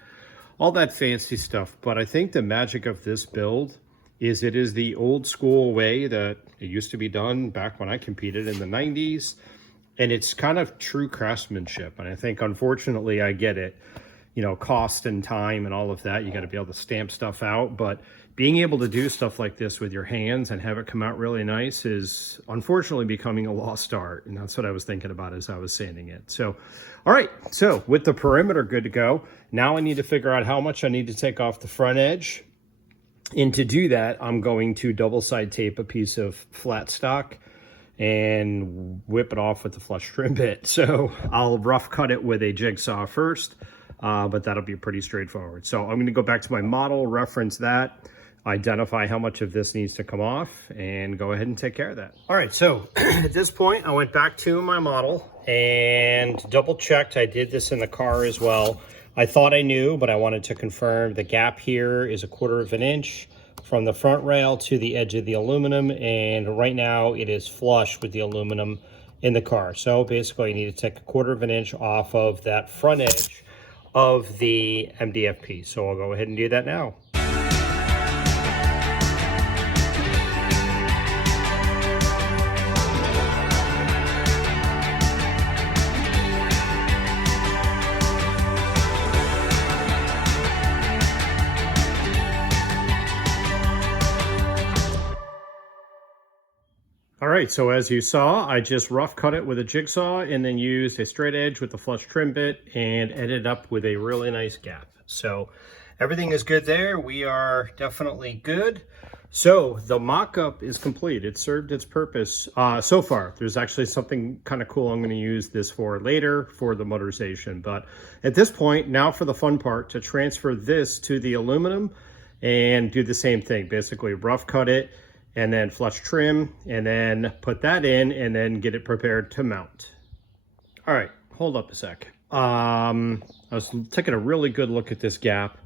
all that fancy stuff. But I think the magic of this build is it is the old school way that it used to be done back when I competed in the 90s. And it's kind of true craftsmanship. And I think, unfortunately, I get it. You know, cost and time and all of that. You got to be able to stamp stuff out. But being able to do stuff like this with your hands and have it come out really nice is unfortunately becoming a lost art. And that's what I was thinking about as I was sanding it. So, all right. So with the perimeter good to go, now I need to figure out how much I need to take off the front edge. And to do that, I'm going to double side tape a piece of flat stock and whip it off with the flush trim bit. So I'll rough cut it with a jigsaw first. But that'll be pretty straightforward. So I'm going to go back to my model, reference that, identify how much of this needs to come off, and go ahead and take care of that. All right, so at this point, I went back to my model and double checked. I did this in the car as well. I thought I knew, but I wanted to confirm the gap here is 1/4 of an inch from the front rail to the edge of the aluminum, and right now it is flush with the aluminum in the car. So basically, you need to take 1/4 of an inch off of that front edge of the MDF piece. So I'll go ahead and do that now. All right, so as you saw, I just rough cut it with a jigsaw and then used a straight edge with the flush trim bit and ended up with a really nice gap. So everything is good there. We are definitely good. So the mock-up is complete. It served its purpose so far. There's actually something kind of cool I'm going to use this for later for the motorization. But at this point, now for the fun part, to transfer this to the aluminum and do the same thing. Basically rough cut it, and then flush trim, and then put that in, and then get it prepared to mount. All right, hold up a sec. I was taking a really good look at this gap,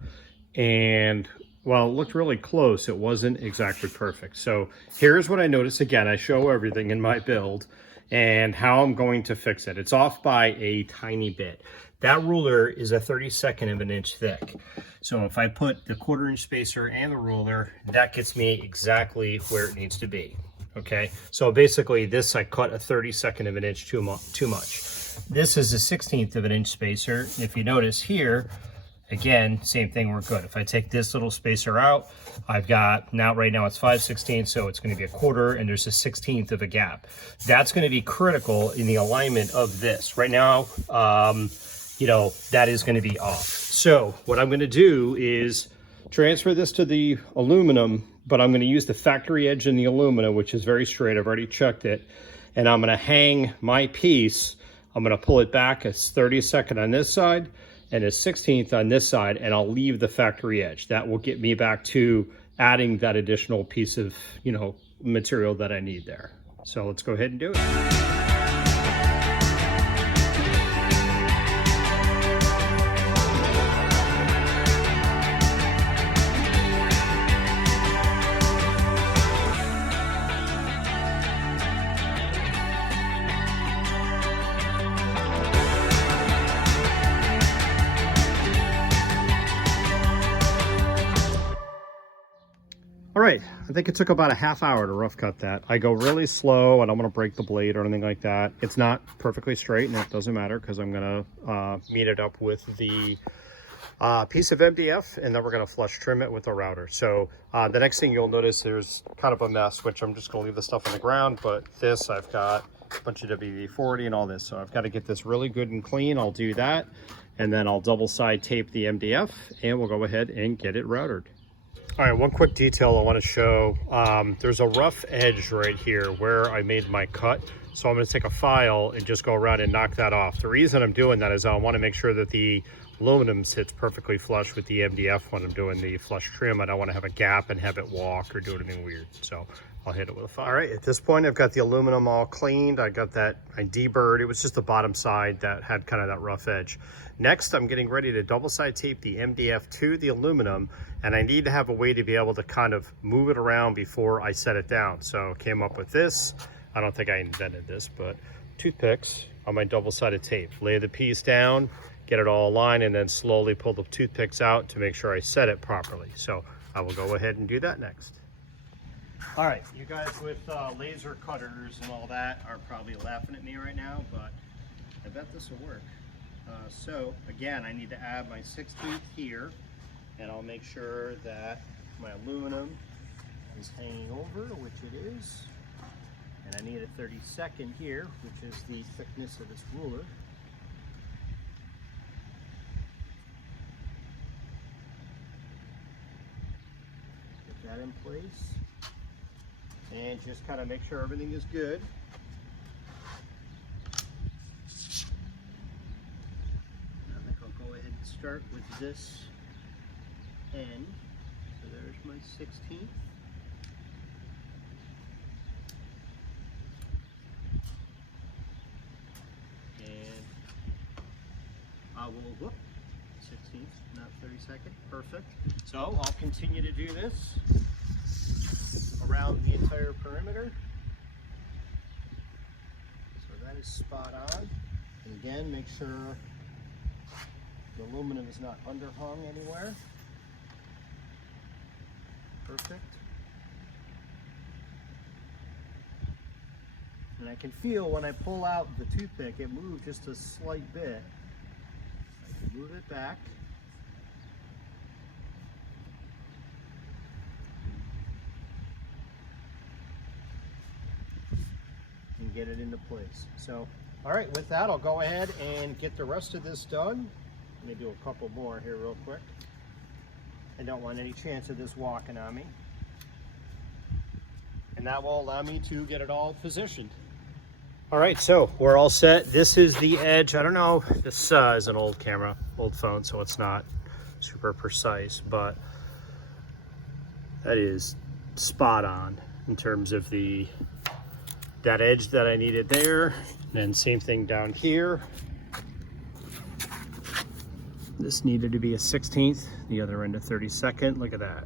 and while it looked really close, it wasn't exactly perfect. So here's what I noticed. Again, I show everything in my build and how I'm going to fix it. It's off by a tiny bit. That ruler is a 32nd of an inch thick. So if I put the 1/4 inch spacer and the ruler, that gets me exactly where it needs to be. Okay, so basically this I cut a 32nd of an inch too much. This is a 16th of an inch spacer. And if you notice here, again, same thing, we're good. If I take this little spacer out, I've got, now right now it's 5/16, so it's going to be 1/4, and there's a 16th of a gap. That's going to be critical in the alignment of this. Right now, you know, that is going to be off. So what I'm going to do is transfer this to the aluminum, but I'm going to use the factory edge in the aluminum, which is very straight. I've already checked it. And I'm going to hang my piece. I'm going to pull it back a 32nd on this side and a 16th on this side, and I'll leave the factory edge. That will get me back to adding that additional piece of, you know, material that I need there. So let's go ahead and do it. All right, I think it took about a half hour to rough cut that. I go really slow. I don't want to break the blade or anything like that. It's not perfectly straight, and it doesn't matter because I'm going to meet it up with the piece of MDF, and then we're going to flush trim it with a router. So the next thing you'll notice, there's kind of a mess, which I'm just going to leave the stuff on the ground. But this, I've got a bunch of WD-40 and all this. So I've got to get this really good and clean. I'll do that, and then I'll double side tape the MDF, and we'll go ahead and get it routered. All right, one quick detail I want to show. There's a rough edge right here where I made my cut. So I'm going to take a file and just go around and knock that off. The reason I'm doing that is I want to make sure that the aluminum sits perfectly flush with the MDF when I'm doing the flush trim. I don't want to have a gap and have it walk or do anything weird. So I'll hit it with a file. All right, at this point, I've got the aluminum all cleaned. I got that, I deburred. It was just the bottom side that had kind of that rough edge. Next, I'm getting ready to double side tape the MDF to the aluminum, and I need to have a way to be able to kind of move it around before I set it down. So I came up with this. I don't think I invented this, but toothpicks on my double-sided tape. Lay the piece down, get it all aligned, and then slowly pull the toothpicks out to make sure I set it properly. So I will go ahead and do that next. All right, you guys with laser cutters and all that are probably laughing at me right now, but I bet this will work. So again, I need to add my 16th here, and I'll make sure that my aluminum is hanging over, which it is. And I need a 32nd here, which is the thickness of this ruler. Get that in place. And just kind of make sure everything is good. I think I'll go ahead and start with this end. So there's my 16th. Whoop, 16th, not 32nd, perfect. So I'll continue to do this around the entire perimeter. So that is spot on. And again, make sure the aluminum is not underhung anywhere. Perfect. And I can feel when I pull out the toothpick, it moved just a slight bit. Move it back. And get it into place. So, all right, with that, I'll go ahead and get the rest of this done. Let me do a couple more here real quick. I don't want any chance of this walking on me. And that will allow me to get it all positioned. All right, so we're all set. This is the edge. I don't know, this is an old camera, old phone, so it's not super precise, but that is spot on in terms of that edge that I needed there. And then same thing down here. This needed to be a 16th, the other end a 32nd. Look at that.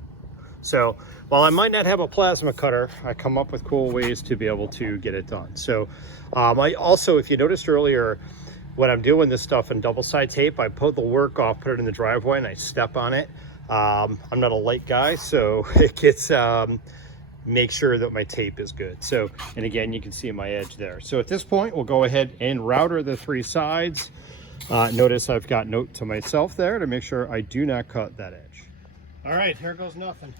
So while I might not have a plasma cutter, I come up with cool ways to be able to get it done. So I also, if you noticed earlier, when I'm doing this stuff in double side tape, I pull the work off, put it in the driveway, and I step on it. I'm not a light guy, so it gets, make sure that my tape is good. So, and again, you can see my edge there. So at this point, we'll go ahead and router the 3 sides. Notice I've got note to myself there to make sure I do not cut that edge. All right, here goes nothing.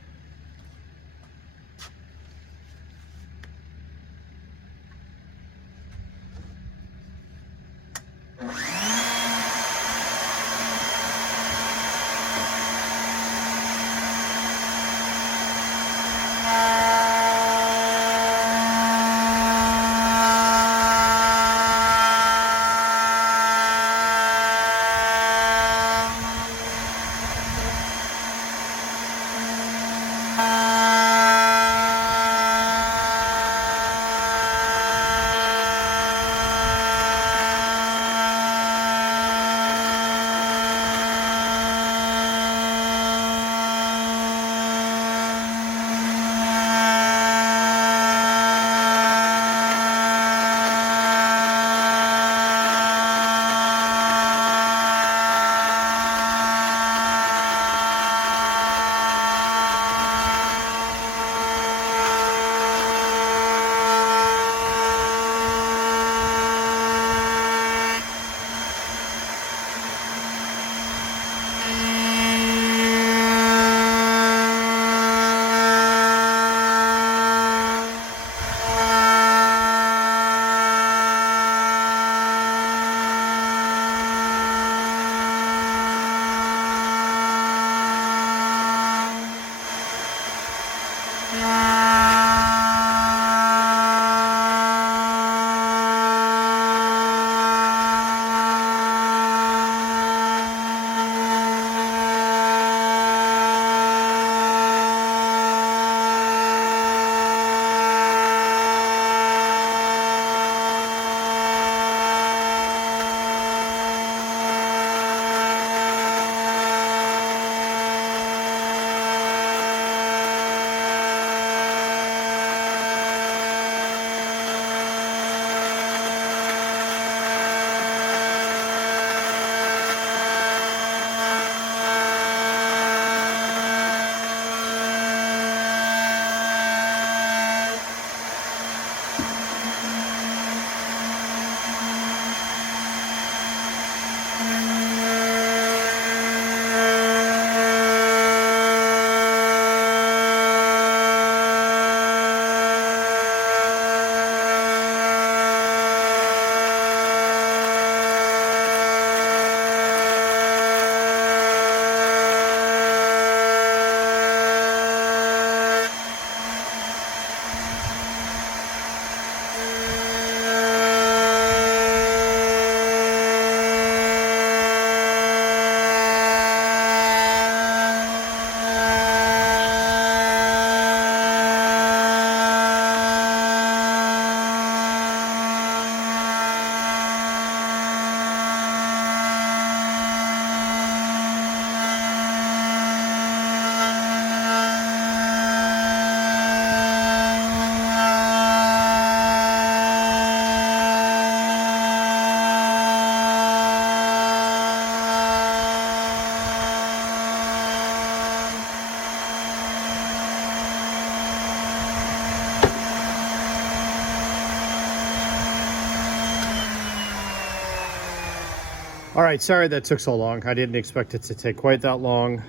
All right, sorry that took so long. I didn't expect it to take quite that long.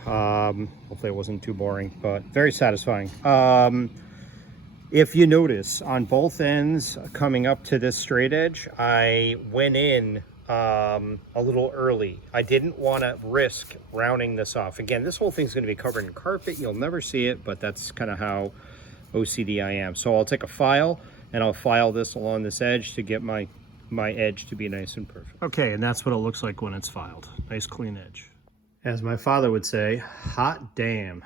Hopefully it wasn't too boring, but very satisfying. If you notice, on both ends coming up to this straight edge, I went in a little early. I didn't want to risk rounding this off. Again, this whole thing's going to be covered in carpet. You'll never see it, but that's kind of how OCD I am. So I'll take a file and I'll file this along this edge to get my edge to be nice and perfect. Okay, and that's what it looks like when it's filed. Nice clean edge. As my father would say, hot damn.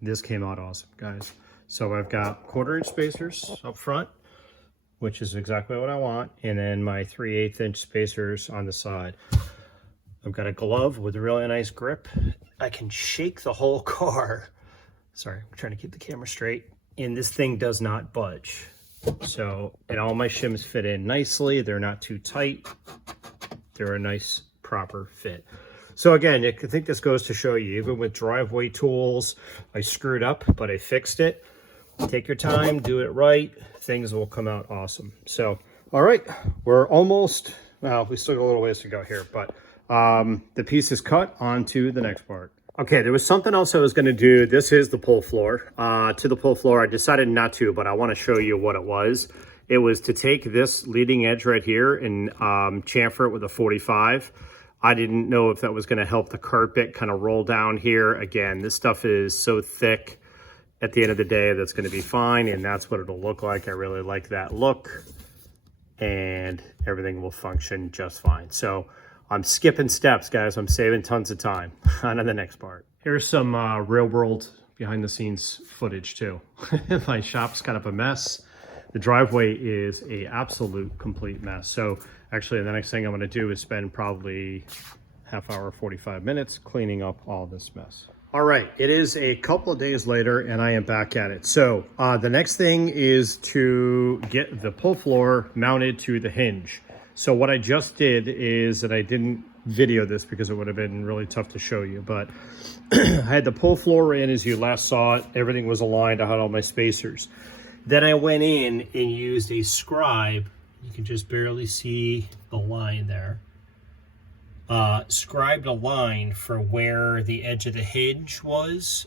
This came out awesome, guys. So I've got 1/4 inch spacers up front, which is exactly what I want, and then my 3/8 inch spacers on the side. I've got a glove with a really nice grip. I can shake the whole car. Sorry, I'm trying to keep the camera straight. And this thing does not budge. So, and all my shims fit in nicely. They're not too tight. They're a nice, proper fit. So again, I think this goes to show you, even with driveway tools, I screwed up, but I fixed it. Take your time, do it right. Things will come out awesome. So, all right, we're almost, well, we still got a little ways to go here, but the piece is cut. On to the next part. Okay, there was something else I was going to do. This is the pull floor. To the pull floor, I decided not to, but I want to show you what it was. It was to take this leading edge right here and chamfer it with a 45. I didn't know if that was going to help the carpet kind of roll down here. Again, this stuff is so thick. At the end of the day, that's going to be fine, and that's what it'll look like. I really like that look, and everything will function just fine. So I'm skipping steps, guys. I'm saving tons of time. On to the next part. Here's some real world behind the scenes footage too. My shop's kind of a mess. The driveway is a absolute complete mess. So actually the next thing I'm gonna do is spend probably half hour, 45 minutes cleaning up all this mess. All right, it is a couple of days later and I am back at it. So the next thing is to get the pull floor mounted to the hinge. So what I just did is that I didn't video this because it would have been really tough to show you, but I had the pull floor in as you last saw it. Everything was aligned. I had all my spacers. Then I went in and used a scribe. You can just barely see the line there. Scribed a line for where the edge of the hinge was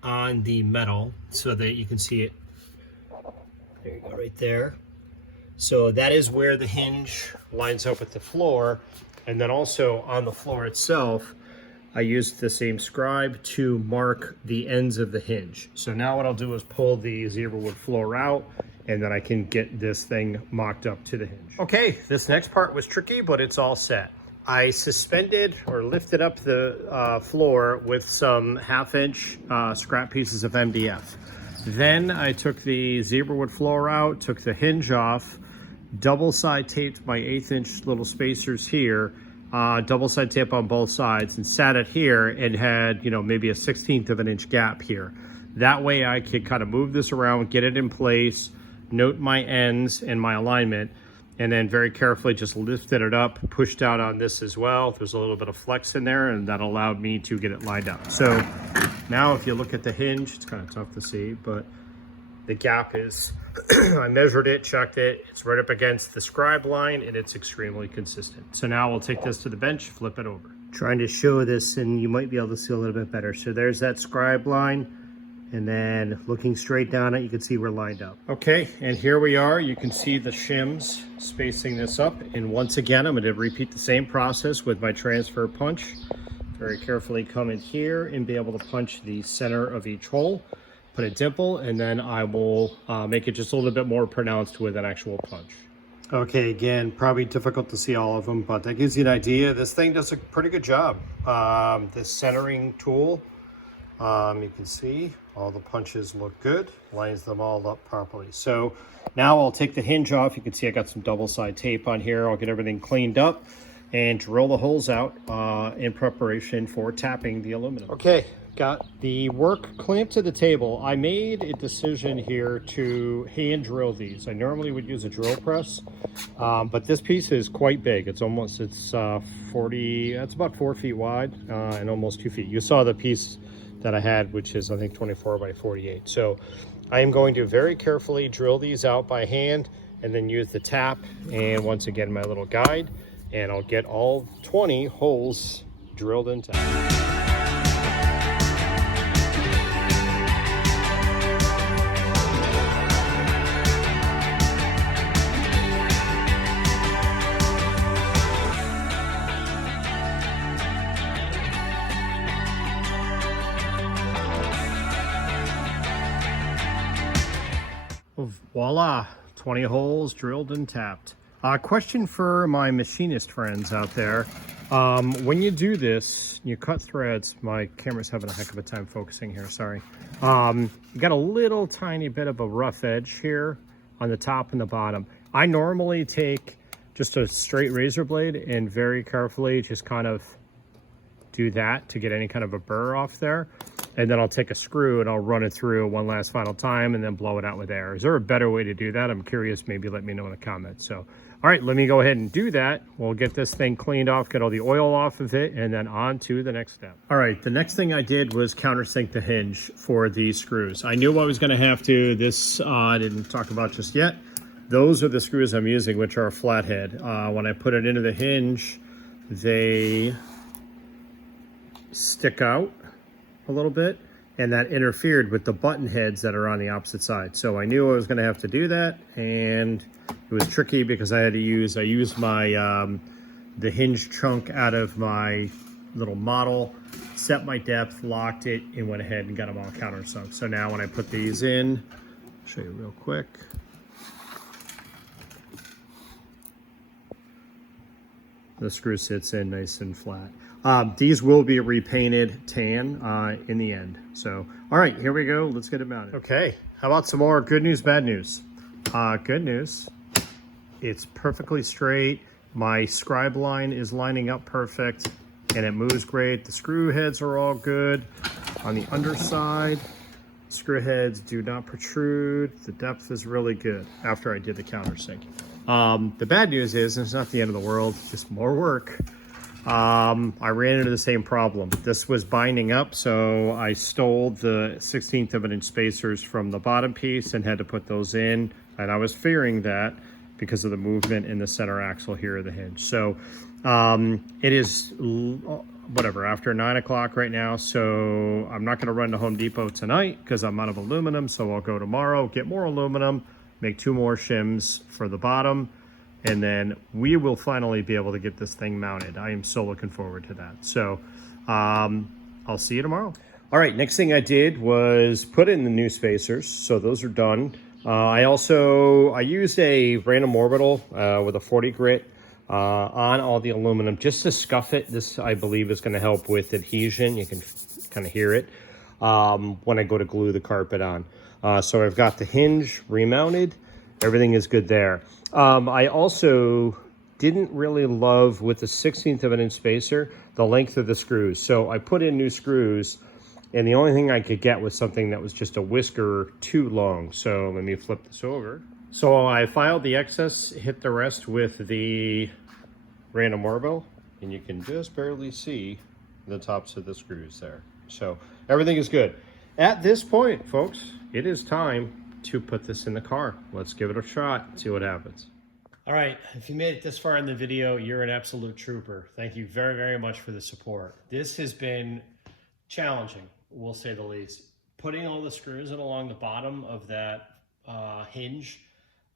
on the metal so that you can see it. There you go, right there. So that is where the hinge lines up with the floor. And then also on the floor itself, I used the same scribe to mark the ends of the hinge. So now what I'll do is pull the zebra wood floor out, and then I can get this thing mocked up to the hinge. Okay, this next part was tricky, but it's all set. I suspended or lifted up the floor with some 1/2 inch scrap pieces of MDF. Then I took the zebra wood floor out, took the hinge off, double side taped my 1/8 inch little spacers here, double side tape on both sides, and sat it here and had, you know, maybe a 1/16 of an inch gap here. That way I could kind of move this around, get it in place, note my ends and my alignment, and then very carefully just lifted it up, pushed out on this as well. There's a little bit of flex in there, and that allowed me to get it lined up. So now if you look at the hinge, it's kind of tough to see, but the gap is, I measured it, checked it, it's right up against the scribe line, and it's extremely consistent. So now we'll take this to the bench, flip it over. Trying to show this, and you might be able to see a little bit better. So there's that scribe line, and then looking straight down it, you can see we're lined up. Okay, and here we are. You can see the shims spacing this up. And once again, I'm gonna repeat the same process with my transfer punch. Very carefully come in here and be able to punch the center of each hole, put a dimple, and then I will make it just a little bit more pronounced with an actual punch. Okay, again, probably difficult to see all of them, but that gives you an idea. This thing does a pretty good job. This centering tool, you can see all the punches look good, lines them all up properly. So now I'll take the hinge off. You can see I got some double side tape on here. I'll get everything cleaned up and drill the holes out in preparation for tapping the aluminum. Okay, got the work clamped to the table. I made a decision here to hand drill these. I normally would use a drill press, but this piece is quite big. It's almost, it's about 4 feet wide and almost 2 feet. You saw the piece that I had, which is I think 24 by 48. So I am going to very carefully drill these out by hand and then use the tap and once again my little guide and I'll get all 20 holes drilled into it. Voila, 20 holes drilled and tapped. Question for my machinist friends out there. When you do this, you cut threads. My camera's having a heck of a time focusing here, sorry. You got a little tiny bit of a rough edge here on the top and the bottom. I normally take just a straight razor blade and very carefully just kind of do that to get any kind of a burr off there. And then I'll take a screw and I'll run it through one last final time and then blow it out with air. Is there a better way to do that? I'm curious, maybe let me know in the comments. So, all right, let me go ahead and do that. We'll get this thing cleaned off, get all the oil off of it, and then on to the next step. All right, the next thing I did was countersink the hinge for these screws. I knew I was gonna have to. This I didn't talk about just yet. Those are the screws I'm using, which are a flathead. When I put it into the hinge, they stick out a little bit, and that interfered with the button heads that are on the opposite side. So I knew I was going to have to do that, and it was tricky because I used my the hinge chunk out of my little model, set my depth, locked it, and went ahead and got them all countersunk. So now when I put these in, I'll show you real quick. The screw sits in nice and flat. These will be repainted tan in the end. So, all right, here we go. Let's get it mounted. Okay, how about some more good news, bad news? Good news, it's perfectly straight. My scribe line is lining up perfect and it moves great. The screw heads are all good. On the underside, screw heads do not protrude. The depth is really good after I did the countersink. The bad news is, and it's not the end of the world, just more work. I ran into the same problem. This was binding up, so I stole the 1/16 of an inch spacers from the bottom piece and had to put those in. And I was fearing that because of the movement in the center axle here of the hinge. So it is, whatever, after 9 o'clock right now. So I'm not going to run to Home Depot tonight because I'm out of aluminum. So I'll go tomorrow, get more aluminum, make 2 more shims for the bottom, and then we will finally be able to get this thing mounted. I am so looking forward to that. So I'll see you tomorrow. All right, next thing I did was put in the new spacers. So those are done. I used a random orbital with a 40 grit on all the aluminum just to scuff it. This, I believe, is gonna help with adhesion. You can kind of hear it when I go to glue the carpet on. So I've got the hinge remounted. Everything is good there. I also didn't really love, with the 1/16 of an inch spacer, the length of the screws. So I put in new screws, and the only thing I could get was something that was just a whisker too long. So let me flip this over. So I filed the excess, hit the rest with the random orbital, and you can just barely see the tops of the screws there. So everything is good. At this point, folks, it is time to put this in the car. Let's give it a shot and see what happens. All right, if you made it this far in the video, you're an absolute trooper. Thank you very, very much for the support. This has been challenging, we'll say the least. Putting all the screws in along the bottom of that hinge,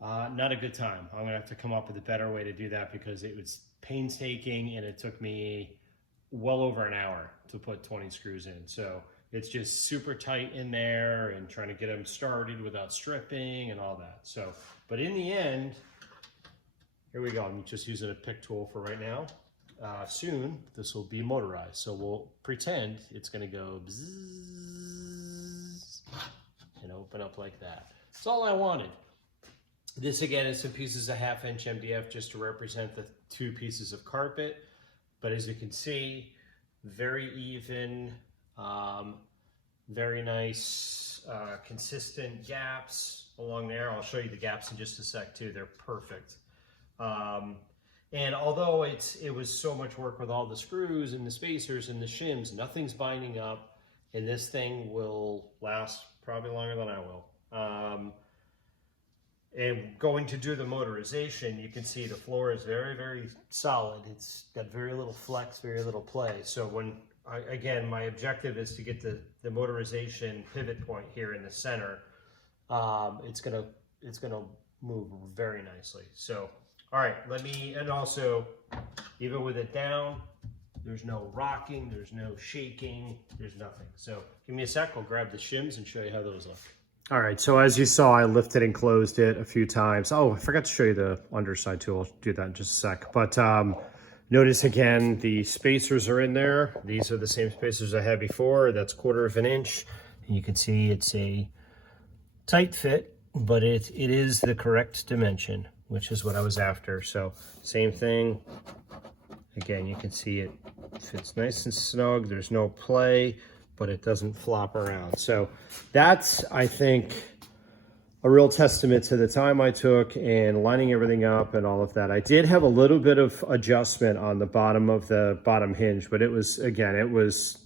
not a good time. I'm gonna have to come up with a better way to do that because it was painstaking and it took me well over an hour to put 20 screws in. So it's just super tight in there and trying to get them started without stripping and all that. So, but in the end, here we go. I'm just using a pick tool for right now. Soon, this will be motorized. So we'll pretend it's gonna go bzzz and open up like that. That's all I wanted. This again is some pieces of 1/2 inch MDF just to represent the 2 pieces of carpet. But as you can see, very even, very nice, consistent gaps along there. I'll show you the gaps in just a sec too. They're perfect. And although it was so much work with all the screws and the spacers and the shims, nothing's binding up, and this thing will last probably longer than I will. And going to do the motorization, you can see the floor is very, very solid. It's got very little flex, very little play. So when, again, my objective is to get the motorization pivot point here in the center. It's gonna move very nicely. So, all right, and also, even with it down, there's no rocking, there's no shaking, there's nothing. So give me a sec, I'll grab the shims and show you how those look. All right, so as you saw, I lifted and closed it a few times. Oh, I forgot to show you the underside too. I'll do that in just a sec. But notice again, the spacers are in there. These are the same spacers I had before. That's 1/4 of an inch. And you can see it's a tight fit, but it is the correct dimension, which is what I was after. So same thing. Again, you can see it fits nice and snug. There's no play, but it doesn't flop around. So that's, I think, a real testament to the time I took and lining everything up and all of that. I did have a little bit of adjustment on the bottom of the bottom hinge, but it was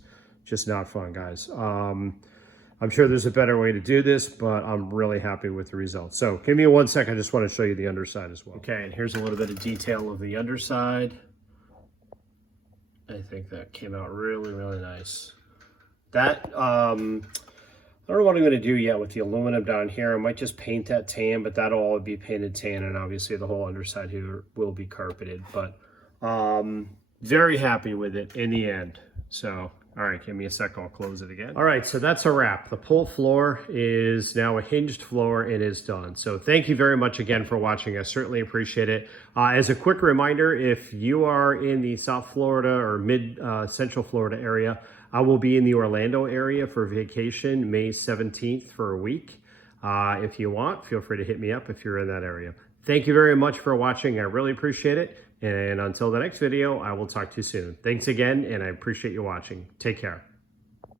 just not fun, guys. I'm sure there's a better way to do this, but I'm really happy with the results. So give me 1 second. I just want to show you the underside as well. Okay, and here's a little bit of detail of the underside. I think that came out really, really nice. That, I don't know what I'm going to do yet with the aluminum down here. I might just paint that tan, but that'll all be painted tan, and obviously the whole underside here will be carpeted. But very happy with it in the end. So, all right, give me a sec. I'll close it again. All right, so that's a wrap. The pull floor is now a hinged floor. It is done. So thank you very much again for watching. I certainly appreciate it. As a quick reminder, if you are in the South Florida or Central Florida area, I will be in the Orlando area for vacation May 17th for a week. If you want, feel free to hit me up if you're in that area. Thank you very much for watching. I really appreciate it. And until the next video, I will talk to you soon. Thanks again, and I appreciate you watching. Take care.